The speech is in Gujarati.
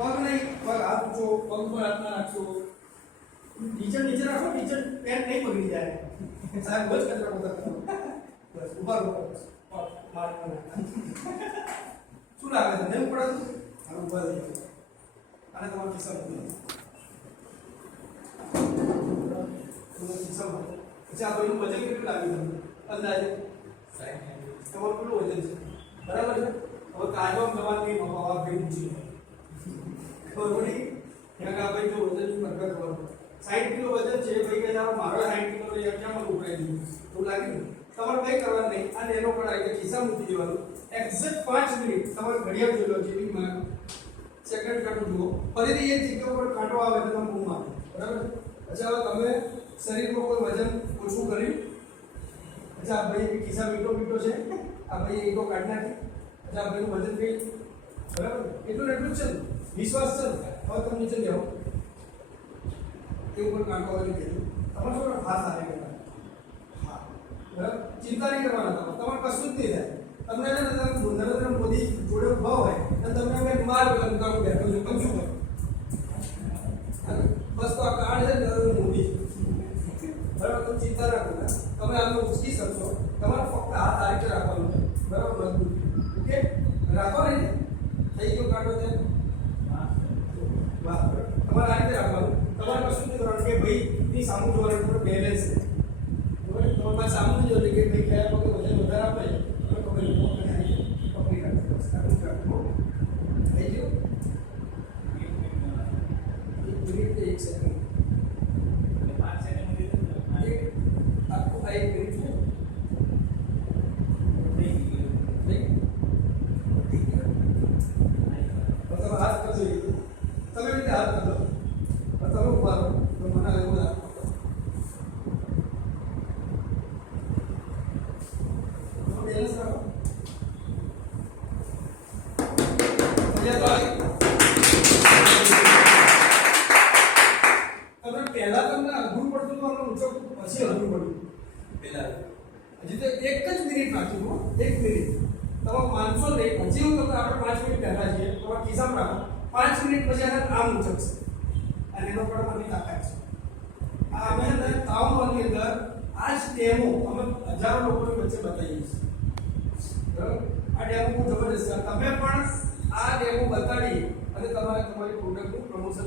પગ નહીં, પગ હાથ ઊંચો, પગ પર હાથ ના રાખશો. નીચે રાખો, નીચે પેન્ટ નહીં પકડી જાય. સાહેબ બસ કચરા પોતા કરો. બસ ઉભા રહો. શું લાગે છે? નહીં પડાતું? હવે ઉભા થઈ જાઓ. અને તમારા ખિસ્સામાં મૂકી દો. ખિસ્સામાં. પછી આ ભાઈનું વજન કેટલું લાગ્યું તમને? અંદાજે તમારું કેટલું વજન છે? બરાબર છે. હવે કાયદો તમારી ભાઈ ઊંચી ખબર પડી? ત્યાં ભાઈ જો વજન બરાબર ખબર 60 કિલો વજન છે ભાઈ કે તારો મારો 60 કિલો લઈ કેમ મને ઉપાડી દીધું એવું લાગ્યું. તમારે કઈ કરવાનું નહીં, અને એનો પણ આવી ખિસ્સા મૂકી દેવાનું. એક્ઝેક્ટ 5 મિનિટ તમારે ઘડિયાળ જોઈ લો, જેવી માં સેકન્ડ કાઢું જુઓ. ફરીથી એ જગ્યા ઉપર કાંટો આવે તો તમે બૂમ મારો. બરાબર. પછી હવે તમે શરીરમાં કોઈ વજન ઓછું કર્યું. પછી આ ભાઈ ખિસ્સા મીઠો છે, આ ભાઈ ઈગો કાઢી નાખી. પછી આ ભાઈનું વજન કઈ બરાબર એટલું જ છે ને? વિશ્વાસ છે ને? હવે તમે નીચે જાઓ, એ ઉપર કાંટો આવી ગયો. તમારે શું હાથ આવે કરવાના? હા બરાબર. ચિંતા નહીં કરવાના. તમારે કશું જ નહીં થાય. તમને નરેન્દ્ર મોદી જોડે ઉભા હોય અને તમને અમે માર લંકાવું બેઠો છું, તમે શું કરો? બસ તો આ કાર્ડ છે નરેન્દ્ર મોદી. બરાબર. તમે ચિંતા ના કરો. તમે આમને ઉચકી શકશો. તમારે ફક્ત હાથ આ રીતે રાખવાનો. બરાબર. મજબૂત. ઓકે રાખો ને. થઈ ગયો કાંટો છે. વાહ. તમારે આ રીતે રાખવાનું. તમારે કશું નહીં કરવાનું કે ભાઈ ની સામું જોવાનું, તમારે બેલેન્સ છે. બરાબર. તમારે પાસે સામું નહીં જોવાનું કે ભાઈ કયા પગે વજન વધારે આપે પકડી રાખો. થઈ ગયું. 1 મિનિટ 1 સેકન્ડ. 5 સેકન્ડ આખું 1 મિનિટ છે. તમે હાથ કરજો. તમે રીતે હાથ કરજો. તમે ઉભા રહો તો મને એવું લાગે. બેલેન્સ રાખો. તમે પહેલા તમને અઘરું પડતું તો અમને ઊંચો, પછી અઘરું પડ્યું પહેલા. હજી તો 1 જ મિનિટ બાકી હો. 1 મિનિટ તમે માનશો નહીં. હજી હું તમને આપણે 5 મિનિટ પહેલા છીએ. તમારા ખિસ્સામાં રાખો. 5 મિનિટ પછી આમ ઊંચકશે અને એનો પણ મને તાકાત છે. આ અમે ટાઉન હોલની અંદર આ જ ડેમો અમે હજારો લોકોની વચ્ચે બતાવીએ છીએ. બરાબર. આ ડેમો બહુ જબરદસ્ત છે. તમે પણ આ ડેમો બતાડી અને તમારે તમારી પ્રોડક્ટનું પ્રમોશન